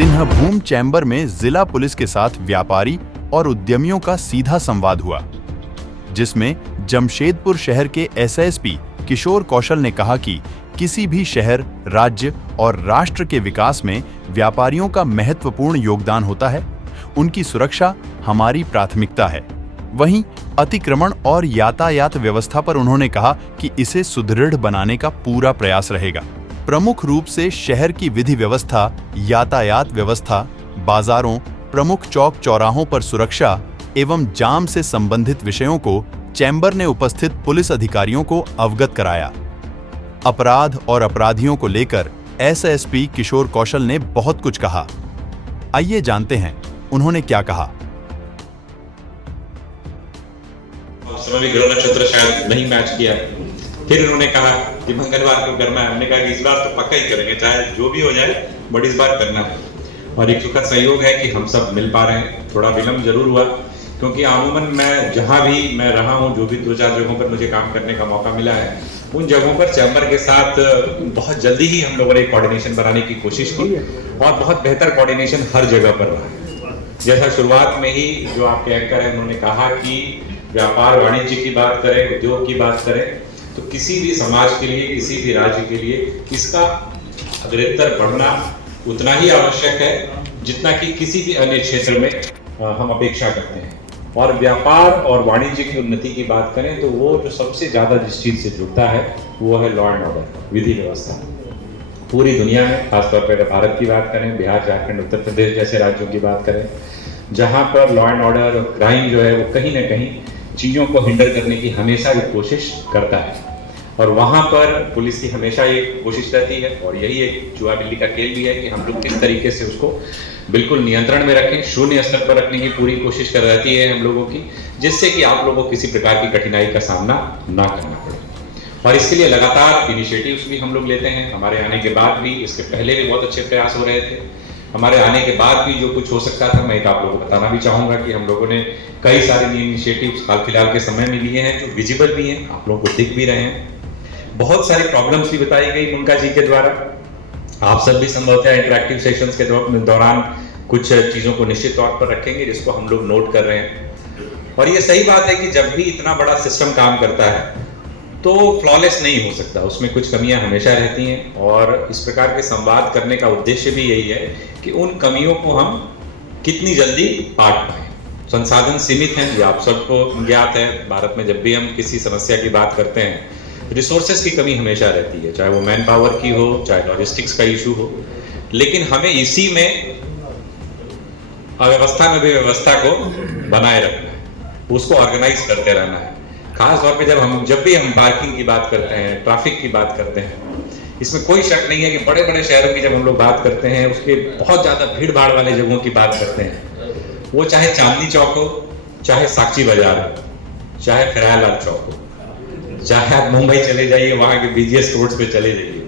Singhbhum chamber में जिला police के साथ व्यापारी और उद्यमियों का सीधा संवाद हुआ, जिसमें जमशेदपुर शहर के एसएसपी किशोर कौशल ने कहा कि किसी भी शहर, राज्य और राष्ट्र के विकास में व्यापारियों का महत्वपूर्ण योगदान होता है। उनकी सुरक्षा हमारी प्राथमिकता है। वहीं अतिक्रमण और यातायात व्यवस्था पर उन्होंने कहा कि इसे सुदृढ़ बनाने का पूरा प्रयास रहेगा। प्रमुख रूप से शहर की विधि व्यवस्था, यातायात व्यवस्था, बाजारों, प्रमुख चौक चौराहों पर सुरक्षा एवं जाम से संबंधित विषयों को चैम्बर ने उपस्थित पुलिस अधिकारियों को अवगत कराया। अपराध और अपराधियों को लेकर एसएसपी किशोर कौशल ने बहुत कुछ कहा। आइए जानते हैं उन्होंने क्या कहा। उस समय भी ग्रह नक्षत्र शायद नहीं मैच किया। फिर उन्होंने कहा कि मंगलवार को करना है। हमने कहा कि इस बार तो पक्का ही करेंगे, चाहे जो भी हो जाए, बट इस बार करना है। और एक सुखद संयोग है कि हम सब मिल पा रहे हैं। थोड़ा विलम्ब जरूर हुआ, क्योंकि अमूमन मैं जहां भी मैं रहा हूं, जो भी 2-4 जगहों पर मुझे काम करने का मौका मिला है, उन जगहों पर चैम्बर के साथ बहुत जल्दी ही हम लोगों ने कोऑर्डिनेशन बनाने की कोशिश की और बहुत बेहतर कोऑर्डिनेशन हर जगह पर रहा। जैसा शुरुआत में ही जो आपके एंकर है उन्होंने कहा कि व्यापार वाणिज्य की बात करें, उद्योग की बात करें, तो किसी भी समाज के लिए, किसी भी राज्य के लिए इसका अग्रतर बढ़ना उतना ही आवश्यक है जितना कि किसी भी अन्य क्षेत्र में हम अपेक्षा करते हैं। और व्यापार और वाणिज्य की उन्नति की बात करें तो वो जो सबसे ज्यादा जिस चीज से जुड़ता है वो है लॉ एंड ऑर्डर, विधि व्यवस्था। पूरी दुनिया में, खासतौर पर अगर भारत की बात करें, बिहार, झारखंड, उत्तर प्रदेश जैसे राज्यों की बात करें, जहां पर लॉ एंड ऑर्डर और क्राइम जो है वो कहीं ना कहीं चीजों को हिंडर करने की हमेशा एक कोशिश करता है, और वहां पर पुलिस की हमेशा ये कोशिश रहती है, और यही एक जुआ बिल्ली का खेल भी है कि हम लोग किस तरीके से उसको बिल्कुल नियंत्रण में रखें, शून्य स्तर पर रखने की पूरी कोशिश कर रहती है हम लोगों की, जिससे कि आप लोगों को किसी प्रकार की कठिनाई का सामना ना करना पड़े। और इसके लिए लगातार इनिशिएटिव्स भी हम लोग लेते हैं। हमारे आने के बाद भी, इसके पहले भी बहुत अच्छे प्रयास हो रहे थे। हमारे आने के बाद भी जो कुछ हो सकता था, मैं आप लोगों को बताना भी चाहूंगा कि हम लोगों ने कई सारे इनिशिएटिव्स हाल फिलहाल के समय में लिए हैं जो विजिबल भी हैं, आप लोगों को दिख भी रहे हैं। बहुत सारी प्रॉब्लम्स भी बताई गई मुनका जी के द्वारा। आप सब भी संभवतः इंटरैक्टिव सेशंस के दौरान कुछ चीजों को निश्चित तौर पर रखेंगे जिसको हम लोग नोट कर रहे हैं। और ये सही बात है कि जब भी इतना बड़ा सिस्टम काम करता है तो फ्लॉलेस नहीं हो सकता, उसमें कुछ कमियां हमेशा रहती हैं। और इस प्रकार के संवाद करने का उद्देश्य भी यही है कि उन कमियों को हम कितनी जल्दी पाट पाएं। संसाधन सीमित हैं, ये आप सबको ज्ञात है। भारत में जब भी हम किसी समस्या की बात करते हैं, रिसोर्सेज की कमी हमेशा रहती है, चाहे वो मैन पावर की हो, चाहे लॉजिस्टिक्स का इशू हो। लेकिन हमें इसी में अव्यवस्था में भी व्यवस्था को बनाए रखना है, उसको ऑर्गेनाइज करते रहना है। खास तौर पे जब भी हम पार्किंग की बात करते हैं, ट्रैफिक की बात करते हैं, इसमें कोई शक नहीं है कि बड़े बड़े शहरों की जब हम लोग बात करते हैं, उसके बहुत ज्यादा भीड़ भाड़ वाले जगहों की बात करते हैं, वो चाहे चांदनी चौक हो, चाहे साक्षी बाजार हो, चाहे खैरालाल चौक हो, चाहे आप मुंबई चले जाइए, वहां के बीजीएस रोड्स पे चले जाइए,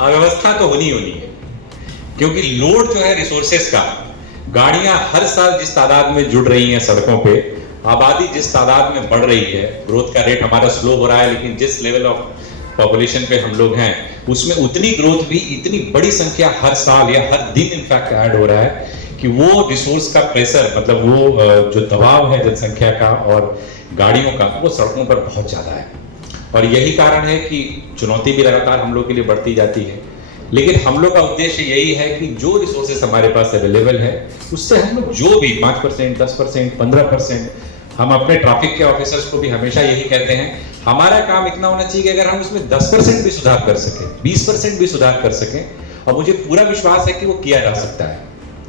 अव्यवस्था तो होनी है। क्योंकि लोड जो है रिसोर्सेस का, गाड़ियां हर साल जिस तादाद में जुड़ रही हैं सड़कों पे, आबादी जिस तादाद में बढ़ रही है, ग्रोथ का रेट हमारा स्लो हो रहा है, लेकिन जिस लेवल ऑफ पॉपुलेशन पे हम लोग हैं उसमें उतनी ग्रोथ भी, इतनी बड़ी संख्या हर साल या हर दिन इनफैक्ट ऐड हो रहा है कि वो रिसोर्स का प्रेशर, मतलब वो जो दबाव है जनसंख्या का और गाड़ियों का, वो सड़कों पर बहुत ज्यादा है। और यही कारण है कि चुनौती भी लगातार हम लोग के लिए बढ़ती जाती है। लेकिन हम लोग का उद्देश्य यही है कि जो रिसोर्सेस हमारे पास अवेलेबल है उससे हम लोग जो भी 5%, 10%, 15%, हम अपने ट्रैफिक के ऑफिसर्स को भी हमेशा यही कहते हैं, हमारा काम इतना होना चाहिए कि अगर हम उसमें 10% भी सुधार कर सकें, 20% भी सुधार कर सकें, और मुझे पूरा विश्वास है कि वो किया जा सकता है।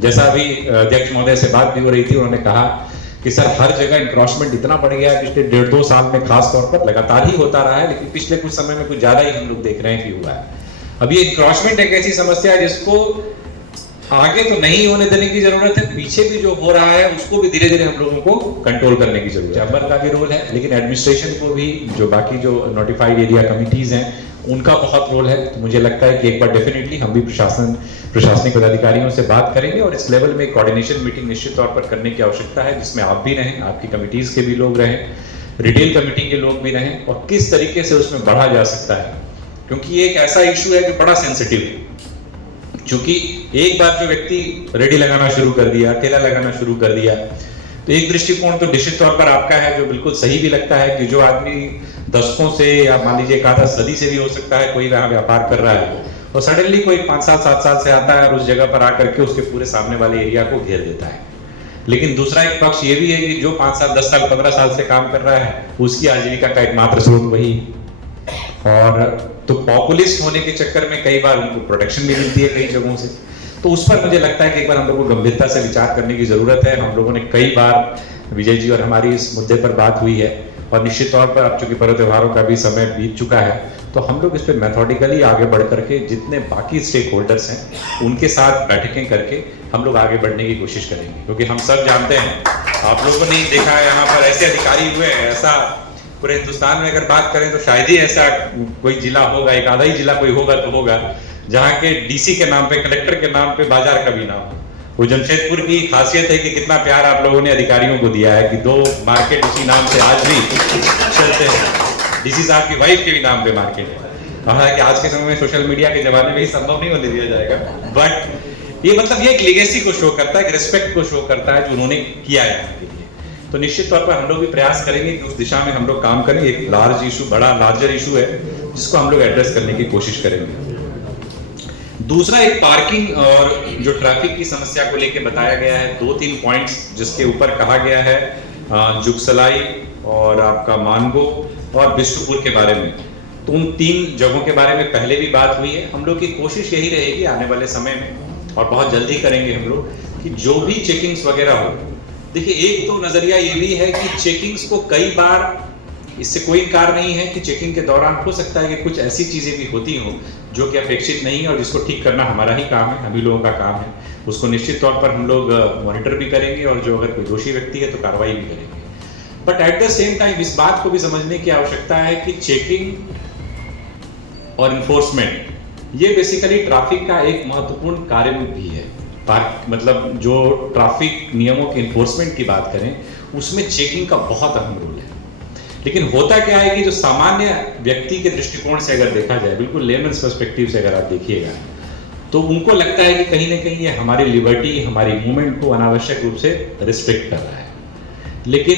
जैसा अभी अध्यक्ष महोदय से बात भी हो रही थी, उन्होंने कहा कि सर हर जगह इंक्रोचमेंट इतना बढ़ गया है, पिछले 1.5-2 साल में खास तौर पर लगातार ही होता रहा है, लेकिन पिछले कुछ समय में कुछ ज्यादा ही हम लोग देख रहे हैं कि हुआ है। अब ये इंक्रोचमेंट एक ऐसी समस्या है जिसको आगे तो नहीं होने देने की जरूरत है, पीछे भी जो हो रहा है उसको भी धीरे धीरे हम लोगों को कंट्रोल करने की जरूरत है। चैम्बर का भी रोल है, लेकिन एडमिनिस्ट्रेशन को भी, जो बाकी जो नोटिफाइड एरिया कमिटीज हैं, उनका बहुत रोल है। तो मुझे लगता है कि एक बार डेफिनेटली हम भी प्रशासनिक पदाधिकारियों से बात करेंगे और इस लेवल में कोऑर्डिनेशन मीटिंग निश्चित तौर पर करने की आवश्यकता है, जिसमें आप भी रहें, आपकी कमिटीज के भी लोग रहें, रिटेल कमेटी के लोग भी रहें, और किस तरीके से उसमें बढ़ा जा सकता है, क्योंकि ये एक ऐसा इशू है कि बड़ा सेंसिटिव है। क्योंकि एक बार जो व्यक्ति रेडी लगाना शुरू कर दिया, ठेला लगाना शुरू कर दिया, तो एक दृष्टिकोण तो निश्चित तौर पर आपका है जो बिल्कुल सही भी लगता है कि जो आदमी दशकों से या मान लीजिए एक आधा सदी से भी हो सकता है कोई वहां व्यापार कर रहा है और सडनली कोई 5 साल 7 साल से आता है और उस जगह पर आकर के उसके पूरे सामने वाले एरिया को घेर देता है। लेकिन दूसरा एक पक्ष ये भी है कि जो 5 साल 10 साल 15 साल से काम कर रहा है उसकी आजीविका का एकमात्र स्रोत वही है। और तो पॉपुलिस्ट होने के चक्कर में कई बार उनको प्रोटेक्शन भी मिलती है कई जगहों से। तो उस पर मुझे लगता है कि एक बार हम लोगों को गंभीरता से विचार करने की जरूरत है। हम लोगों ने कई बार विजय जी और हमारी इस मुद्दे पर बात हुई है और निश्चित तौर पर अब चूंकि पर्व त्योहारों का भी समय बीत चुका है तो हम लोग इस पर मेथोडिकली आगे बढ़ करके जितने बाकी स्टेक होल्डर्स हैं उनके साथ बैठकें करके हम लोग आगे बढ़ने की कोशिश करेंगे। क्योंकि हम सब जानते हैं, आप लोगों ने देखा है यहाँ पर ऐसे अधिकारी हुए हैं, ऐसा पूरे हिंदुस्तान में अगर बात करें तो शायद ही ऐसा कोई जिला होगा, एक आधा ही जिला कोई होगा तो होगा, जहाँ के डीसी के नाम पे, कलेक्टर के नाम पे बाजार का भी नाम हो। वो जमशेदपुर की खासियत है कि कितना प्यार आप लोगों ने अधिकारियों को दिया है कि 2 मार्केट उसी नाम से आज भी चलते हैं। डीसी साहब की वाइफ के भी नाम पे मार्केट है। हालांकि आज के समय में सोशल मीडिया के जमाने में ही संभव नहीं होने दिया जाएगा, बट ये मतलब ये एक लेगेसी को शो करता है, एक रिस्पेक्ट को शो करता है जो उन्होंने किया है यहाँ के लिए। तो निश्चित तौर पर हम लोग भी प्रयास करेंगे कि उस दिशा में हम लोग काम करें। एक लार्ज इशू, बड़ा लार्जर इशू है जिसको हम लोग एड्रेस करने की कोशिश करेंगे। दूसरा एक पार्किंग और जो ट्रैफिक की समस्या को लेकर बताया गया है, 2-3 पॉइंट्स जिसके ऊपर कहा गया है जुगसलाई और आपका मानगो और बिष्टुपुर के बारे में। तो उन 3 जगहों के बारे में पहले भी बात हुई है। हम लोग की कोशिश यही रहेगी आने वाले समय में और बहुत जल्दी करेंगे हम लोग कि जो भी चेकिंग्स वगैरह हो, देखिए एक तो नजरिया ये भी है कि चेकिंग्स को कई बार, इससे कोई इनकार नहीं है कि चेकिंग के दौरान हो सकता है कि कुछ ऐसी चीजें भी होती हों जो कि अपेक्षित नहीं है और जिसको ठीक करना हमारा ही काम है, हम ही लोगों का काम है। उसको निश्चित तौर पर हम लोग मॉनिटर भी करेंगे और जो अगर कोई दोषी व्यक्ति है तो कार्रवाई भी करेंगे। But at the same time इस बात को भी समझने की आवश्यकता है कि चेकिंग और इन्फोर्समेंट ये बेसिकली ट्रैफिक का एक महत्वपूर्ण कार्य भी है। मतलब जो ट्रैफिक नियमों के इन्फोर्समेंट की बात करें उसमें चेकिंग का बहुत अहम रोल है। लेकिन होता क्या है कि जो सामान्य व्यक्ति के दृष्टिकोण से अगर देखा जाए, बिल्कुल लेमन्स पर्सपेक्टिव से अगर आप देखिएगा, तो उनको लगता है कि कहीं ना कहीं ये हमारी लिबर्टी, हमारी मूवमेंट को अनावश्यक रूप से रिस्ट्रिक्ट कर रहा है। लेकिन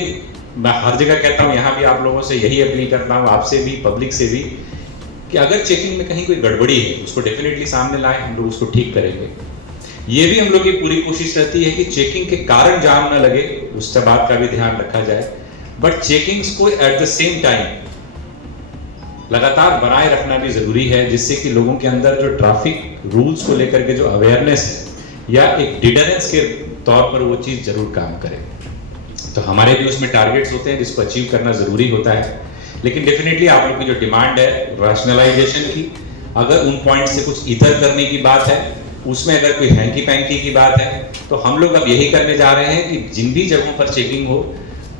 मैं हर जगह कहता हूँ, यहाँ भी आप लोगों से यही अपील करता हूँ, आपसे भी, पब्लिक से भी, कि अगर चेकिंग में कहीं कोई गड़बड़ी है उसको डेफिनेटली सामने लाएं, हम लोग उसको ठीक करेंगे। ये भी हम लोग की पूरी कोशिश रहती है कि चेकिंग के कारण जाम न लगे, उस बात का भी ध्यान रखा जाए। बट चेकिंग्स को एट द सेम टाइम लगातार बनाए रखना भी जरूरी है, जिससे कि लोगों के अंदर जो ट्रैफिक रूल्स को लेकर के जो अवेयरनेस है या एक डिटरेंस के तौर पर वो चीज जरूर काम करे। तो हमारे भी उसमें टारगेट्स होते हैं जिसको अचीव करना जरूरी होता है। लेकिन डेफिनेटली आप लोग की जो डिमांड है रैशनलाइजेशन की, अगर उन पॉइंट से कुछ इधर करने की बात है, उसमें अगर कोई हैंकी पैंकी की बात है, तो हम लोग अब यही करने जा रहे हैं कि जिन भी जगहों पर चेकिंग हो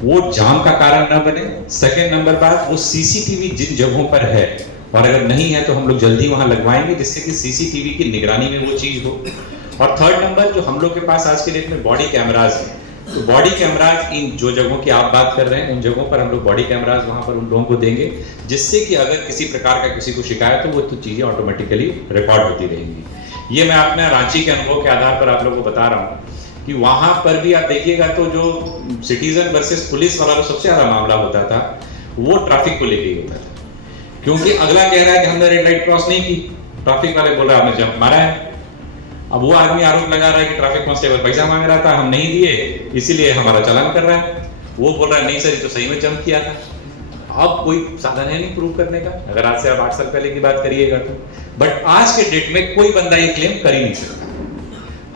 वो जाम का कारण ना बने। सेकेंड नंबर बात, वो सीसीटीवी जिन जगहों पर है और अगर नहीं है तो हम लोग जल्दी वहां लगवाएंगे जिससे कि सीसीटीवी की निगरानी में वो चीज हो। और थर्ड नंबर, जो हम लोग के पास आज के डेट में बॉडी कैमराज है, तो बॉडी कैमराज इन जो जगहों की आप बात कर रहे हैं उन जगहों पर हम लोग बॉडी कैमराज वहां पर उन लोगों को देंगे, जिससे कि अगर किसी प्रकार का किसी को शिकायत हो वो तो चीजें ऑटोमेटिकली रिकॉर्ड होती रहेंगी। ये मैं अपने रांची के अनुभव के आधार पर आप लोगों को बता रहा हूँ कि वहां पर भी आप देखिएगा तो जो सिटीजन वर्सेस पुलिस वाला जो सबसे ज्यादा मामला होता था वो ट्रैफिक को लेके ही होता था, क्योंकि अगला कह रहा है कि हमने रेड लाइट क्रॉस नहीं की, ट्रैफिक वाले बोल रहा है आपने जंप मारा है। अब वो आदमी आरोप लगा रहा है कि ट्रैफिक कांस्टेबल पैसा मांग रहा था, हम नहीं दिए, इसीलिए हमारा चालान कर रहा है। वो बोल रहा है नहीं सर, ये तो सही में जंप किया था। अब कोई साधन है नहीं प्रूव करने का, अगर आज से आप 8 साल पहले की बात करिएगा तो। बट आज के डेट में कोई बंदा ये क्लेम कर ही नहीं सकता।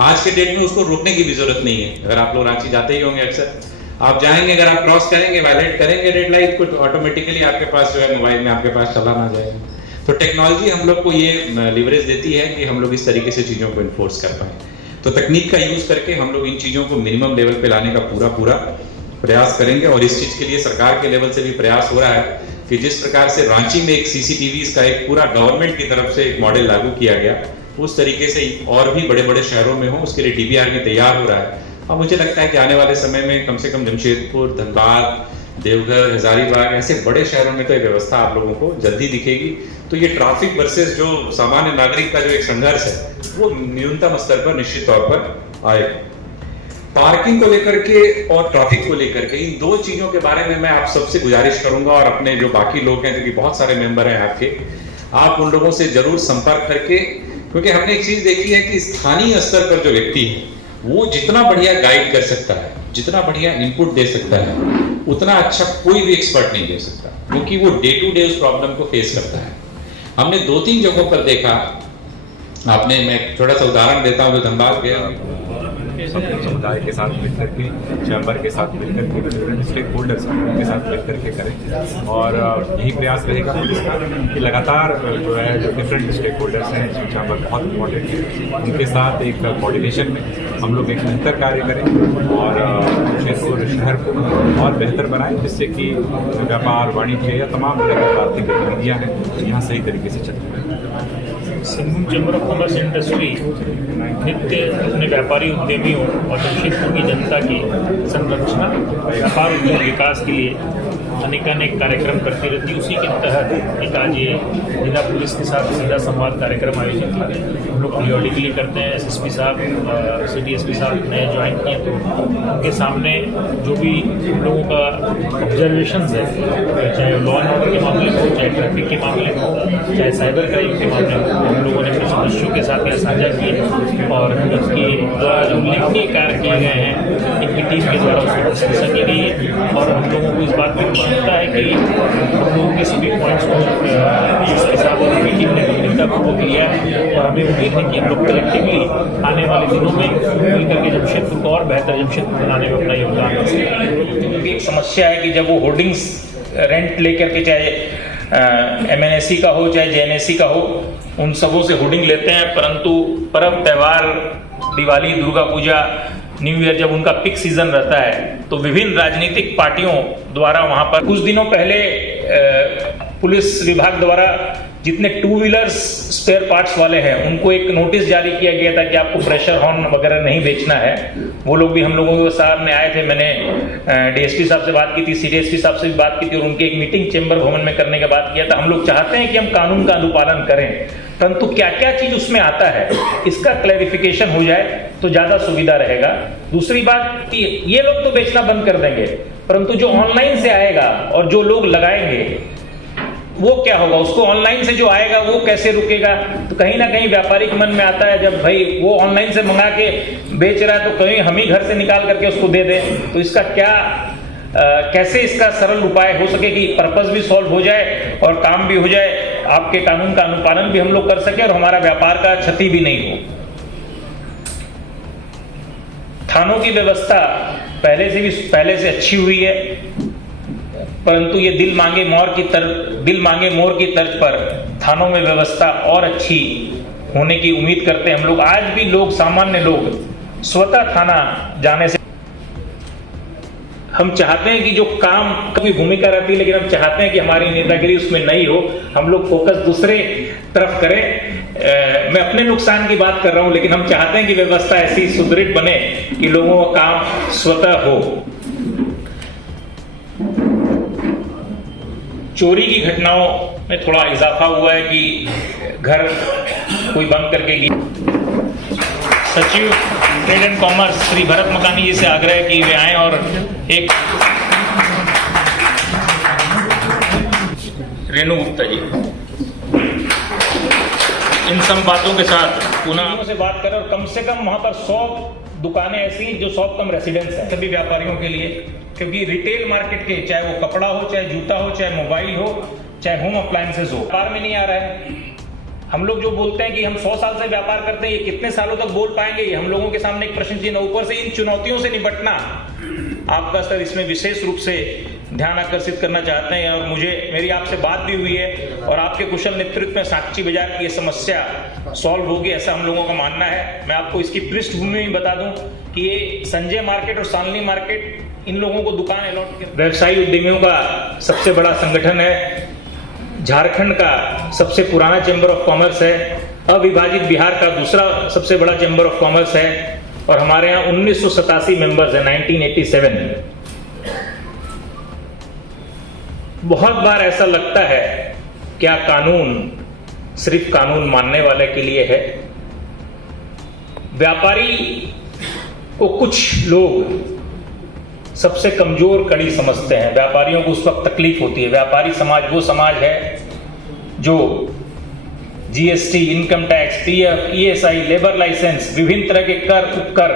आज के डेट में उसको रोकने की भी जरूरत नहीं है। अगर आप लोग रांची जाते ही होंगे अक्सर, आप जाएंगे, अगर आप क्रॉस करेंगे, वायलेट करेंगे रेड लाइट को, तो ऑटोमेटिकली आपके पास जो है मोबाइल में आपके पास चालान आ जाएगा। तो टेक्नोलॉजी हम लोग को ये लिवरेज देती है कि हम लोग इस तरीके से चीजों को इन्फोर्स कर पाए। तो तकनीक का यूज करके हम लोग इन चीजों को मिनिमम लेवल पे लाने का पूरा प्रयास करेंगे। और इस चीज के लिए सरकार के लेवल से भी प्रयास हो रहा है कि जिस प्रकार से रांची में एक सीसीटीवी का एक पूरा गवर्नमेंट की तरफ से एक मॉडल लागू किया गया, उस तरीके से और भी बड़े बड़े शहरों में हो, उसके लिए डीबीआर भी तैयार हो रहा है। और मुझे लगता है कि आने वाले समय में कम से कम जमशेदपुर, धनबाद, देवघर, हजारीबाग ऐसे बड़े शहरों में तो ये व्यवस्था आप लोगों को जल्दी दिखेगी, तो ये ट्रैफिक वर्सेस जो सामान्य नागरिक का जो एक संघर्ष है वो न्यूनतम स्तर पर निश्चित तौर पर आएगा। पार्किंग को लेकर के और ट्रैफिक को लेकर के इन दो चीजों के बारे में मैं आप सबसे गुजारिश करूंगा, और अपने जो बाकी लोग हैं, क्योंकि बहुत सारे मेंबर हैं आपके, आप उन लोगों से जरूर संपर्क करके, क्योंकि हमने एक चीज देखी है कि स्थानीय स्तर पर जो व्यक्ति है वो जितना बढ़िया गाइड कर सकता है, जितना बढ़िया इनपुट दे सकता है, उतना अच्छा कोई भी एक्सपर्ट नहीं दे सकता, क्योंकि वो डे टू डे उस प्रॉब्लम को फेस करता है। हमने 2-3 जगहों पर देखा, मैं थोड़ा सा उदाहरण देता हूँ, जो धनबाद गया, समुदाय के साथ मिलकर के, चैम्बर के साथ मिलकर के, डिफरेंट स्टेक होल्डर्स के साथ मिलकर के करें, और यही प्रयास रहेगा पुलिस का कि लगातार जो है जो डिफरेंट स्टेक होल्डर्स हैं, इसमें चैम्बर बहुत इंपॉर्टेंट है, उनके साथ एक कोऑर्डिनेशन में हम लोग एक मिलकर कार्य करें और क्षेत्र और शहर को और बेहतर बनाएं, जिससे कि व्यापार, वाणिज्य या तमाम तरह की आर्थिक गतिविधियाँ हैं यहाँ सही तरीके से चलती हैं। Singhbhum chamber of commerce industry नित्य अपने व्यापारी उद्यमियों और जमशेदपुर की जनता की संरक्षण, व्यापार उद्योग विकास के लिए अनेकानेक कार्यक्रम करती रहती है। उसी के तहत एक आज ये जिला पुलिस के साथ सीधा संवाद कार्यक्रम आयोजित किया गया। हम लोग पीरियडिकली करते हैं। एसएसपी साहब, CDSP साहब नए ज्वाइन किए, तो उनके सामने जो भी हम लोगों का ऑब्जर्वेशंस है, चाहे लॉ एंड ऑर्डर के मामले में हो, चाहे ट्रैफिक के मामले में हो, चाहे साइबर क्राइम के मामले में, हम लोगों ने अपने सदस्यों के साथ यह साझा किए और इनकी द्वारा जो उल्लेखनीय कार्य किए गए हैं इनकी टीम के द्वारा उसको प्रशंसा की गई है। और हम लोगों को इस बात पर प्रसन्नता है कि हम लोगों के सभी पॉइंट्स को इसके साथ उनकी टीम ने गंभीरतापूर्वक लिया है और हमें उम्मीद है कि हम लोग कलेक्टिवली आने वाले दिनों में मिलकर के जमशेदपुर को और बेहतर जमशेदपुर बनाने में अपना योगदान दे सकें। एक समस्या है कि जब वो होर्डिंग्स रेंट लेकर के, चाहे MNSE का हो चाहे JNSE का हो, उन सबों से होर्डिंग लेते हैं, परंतु पर्व त्यौहार, दिवाली, दुर्गा पूजा, न्यू ईयर, जब उनका पिक सीजन रहता है तो विभिन्न राजनीतिक पार्टियों द्वारा वहां पर कुछ दिनों पहले पुलिस विभाग द्वारा जितने 2 व्हीलर्स स्पेयर पार्ट्स वाले हैं उनको एक नोटिस जारी किया गया था कि आपको प्रेशर हॉर्न वगैरह नहीं बेचना है। वो लोग भी हम लोगों के सामने आए थे। मैंने DSP साहब से बात की थी, CDSP साहब से भी बात की थी और उनकी एक मीटिंग चैम्बर भवन में करने के बाद किया था। हम लोग चाहते हैं कि हम कानून का अनुपालन करें, परंतु क्या क्या चीज उसमें आता है इसका क्लैरिफिकेशन हो जाए तो ज्यादा सुविधा रहेगा। दूसरी बात कि ये लोग तो बेचना बंद कर देंगे, परंतु जो ऑनलाइन से आएगा और जो लोग लगाएंगे वो क्या होगा, उसको ऑनलाइन से जो आएगा वो कैसे रुकेगा। तो कहीं ना कहीं व्यापारी के मन में आता है, जब भाई वो ऑनलाइन से मंगा के बेच रहा है तो कहीं हम ही घर से निकाल करके उसको दे दें। तो इसका क्या कैसे इसका सरल उपाय हो सके कि पर्पस भी सॉल्व हो जाए और काम भी हो जाए, आपके कानून का अनुपालन भी हम लोग कर सके और हमारा व्यापार का क्षति भी नहीं हो। थानों की व्यवस्था पहले से अच्छी हुई है, परंतु ये दिल मांगे मोर की तर्ज पर थानों में व्यवस्था और अच्छी होने की उम्मीद करते हैं हम लोग। आज भी सामान्य लोग स्वतः थाना जाने से हम चाहते हैं कि जो काम की भूमिका रहती है, लेकिन हम चाहते हैं कि हमारी नेतागिरी उसमें नहीं हो, हम लोग फोकस दूसरे तरफ करें। मैं अपने नुकसान की बात कर रहा हूं, लेकिन हम चाहते हैं कि व्यवस्था ऐसी सुदृढ़ बने कि लोगों का काम स्वतः हो। चोरी की घटनाओं में थोड़ा इजाफा हुआ है कि घर कोई बंद करके सचिव trade and commerce Shri Bharat मकानी जी से आग्रह कि वे आए और एक रेणु गुप्ता जी इन सब बातों के साथ पुनः से बात करें और कम से कम वहां पर 100 दुकानें ऐसी जो 100 कम रेसिडेंस है सभी व्यापारियों के लिए, क्योंकि रिटेल मार्केट के चाहे वो कपड़ा हो, चाहे जूता हो, चाहे मोबाइल हो, चाहे होम अप्लायंसेस हो, व्यापार में नहीं आ रहा है। हम लोग जो बोलते हैं कि हम 100 साल से व्यापार करते हैं, ये कितने सालों तक बोल पाएंगे, ये हम लोगों के सामने एक प्रश्न चिन्ह। ऊपर से इन चुनौतियों से निपटना आपका स्तर इसमें विशेष रूप से ध्यान आकर्षित करना चाहते हैं। और मेरी आपसे बात भी हुई है और आपके कुशल नेतृत्व में साक्षी बाजार की ये समस्या सॉल्व होगी, ऐसा हम लोगों का मानना है। मैं आपको इसकी पृष्ठभूमि में बता दूं कि ये संजय मार्केट और सालनी मार्केट इन लोगों को दुकान अलॉट कर, व्यवसायी उद्यमियों का सबसे बड़ा संगठन है, झारखंड का सबसे पुराना चैम्बर ऑफ कॉमर्स है, अविभाजित बिहार का दूसरा सबसे बड़ा चैम्बर ऑफ कॉमर्स है और हमारे यहाँ 1987 मेंबर्स हैं, 1987। बहुत बार ऐसा लगता है क्या कानून सिर्फ कानून मानने वाले के लिए है? व्यापारी को कुछ लोग सबसे कमजोर कड़ी समझते हैं। व्यापारियों को उस वक्त तकलीफ होती है। व्यापारी समाज वो समाज है जो GST, income tax, PF, ESI, labour licence, विभिन्न तरह के कर उपकर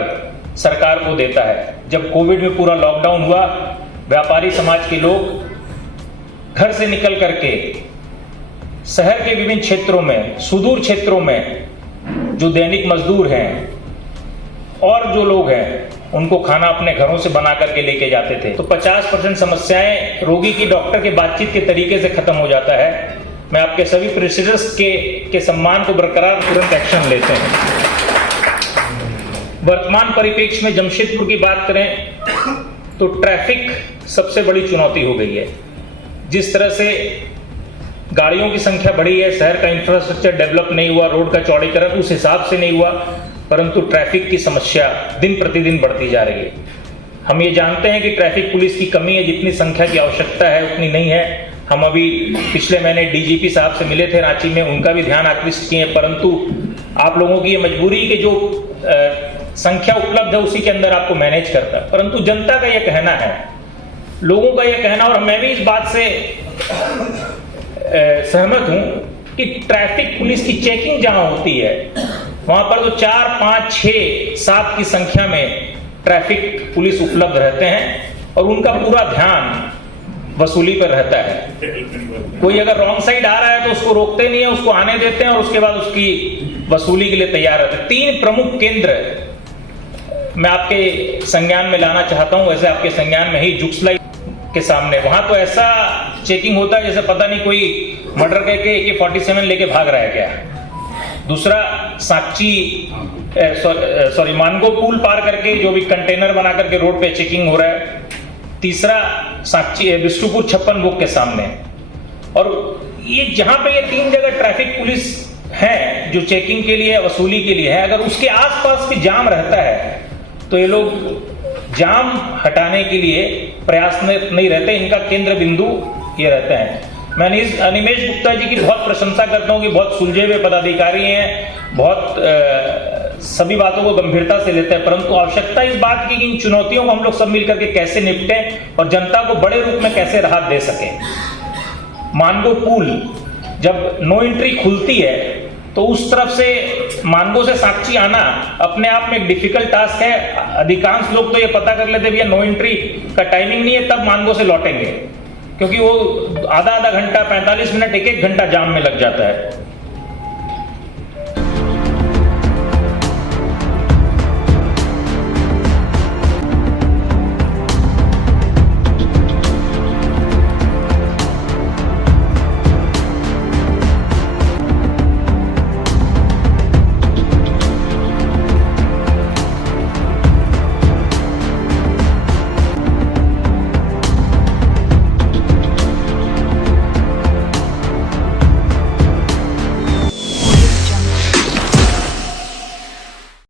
सरकार को देता है। जब कोविड में पूरा लॉकडाउन हुआ, व्यापारी समाज के लोग घर से निकल करके शहर के विभिन्न क्षेत्रों में, सुदूर क्षेत्रों में जो दैनिक मजदूर हैं और जो लोग हैं, उनको खाना अपने घरों से बना करके लेके जाते थे। तो 50% समस्याएं रोगी की डॉक्टर के बातचीत के तरीके से खत्म हो जाता है। मैं आपके सभी प्रोसीजर्स के सम्मान को बरकरार तुरंत एक्शन लेते हैं। वर्तमान परिप्रेक्ष्य में जमशेदपुर की बात करें तो ट्रैफिक सबसे बड़ी चुनौती हो गई है। जिस तरह से गाड़ियों की संख्या बढ़ी है, शहर का इंफ्रास्ट्रक्चर डेवलप नहीं हुआ, रोड का चौड़ीकरण उस हिसाब से नहीं हुआ, परंतु ट्रैफिक की समस्या दिन प्रतिदिन बढ़ती जा रही है। हम ये जानते हैं कि ट्रैफिक पुलिस की कमी है, जितनी संख्या की आवश्यकता है उतनी नहीं है। हम अभी पिछले महीने डीजीपी साहब से मिले थे रांची में, उनका भी ध्यान आकृष्ट किए, परंतु आप लोगों की ये मजबूरी के जो संख्या उपलब्ध है उसी के अंदर आपको मैनेज करता है। परंतु जनता का ये कहना है, लोगों का ये कहना, और मैं भी इस बात से सहमत हूं कि ट्रैफिक पुलिस की चेकिंग जहां होती है वहां पर तो 4, 5, 6, 7 की संख्या में ट्रैफिक पुलिस उपलब्ध रहते हैं और उनका पूरा ध्यान वसूली पर रहता है। कोई अगर रॉन्ग साइड आ रहा है तो उसको रोकते नहीं है, उसको आने देते हैं और उसके बाद उसकी वसूली के लिए तैयार रहते हैं। 3 प्रमुख केंद्र मैं आपके संज्ञान में लाना चाहता हूं। वैसे आपके संज्ञान में ही जुक्सलाई के सामने, वहां तो ऐसा चेकिंग होता है जैसे पता नहीं कोई मर्डर करके AK-47 लेके भाग रहा है क्या। दूसरा साक्षी मानगो पुल पार करके जो भी कंटेनर बना करके रोड पे चेकिंग हो रहा है। तीसरा साक्षी विष्णुपुर 56 बुक के सामने। और ये जहां पे ये 3 जगह ट्रैफिक पुलिस है जो चेकिंग के लिए, वसूली के लिए है, अगर उसके आसपास भी जाम रहता है तो ये लोग जाम हटाने के लिए प्रयास नहीं रहते। इनका केंद्र बिंदु ये रहता है। मैं अनिमेश गुप्ता जी की बहुत प्रशंसा करता हूँ कि बहुत सुलझे हुए पदाधिकारी हैं, बहुत सभी बातों को गंभीरता से लेते हैं, परंतु आवश्यकता इस बात की कि इन चुनौतियों को हम लोग सब मिलकर के कैसे निपटें और जनता को बड़े रूप में कैसे राहत दे सकें। मानगो पुल जब नो एंट्री खुलती है तो उस तरफ से मानगो से साक्षी आना अपने आप में एक डिफिकल्ट टास्क है। अधिकांश लोग तो ये पता कर लेते भैया नो एंट्री का टाइमिंग नहीं है, तब मानगो से लौटेंगे, क्योंकि वो आधा घंटा, 45 मिनट, 1 घंटा जाम में लग जाता है।